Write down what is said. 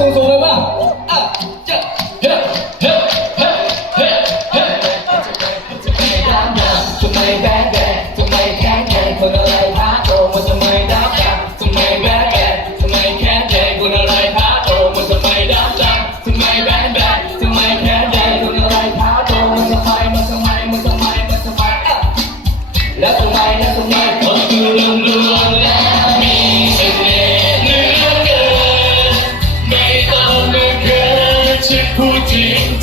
สูงๆเลยว่าอะจะฮ้ฮ้ฮ้ฮ้ฮ้ทำไมดำดำทำไมแบดแบดทำไมแค่แค่คนอะไรพาโตมันทำไมดำดำทำไมแบดแบดทำไมแค่แค่คนะไรพาโตมันทำไมดำดำทำไมแบดแบดทำไมแค่แค่คนะไรพาโตมันทำไมมันทำไมมันทำไมมันทำไมอะแล้วทำไมแล้วทำไมเออคือเรื่อง Путін.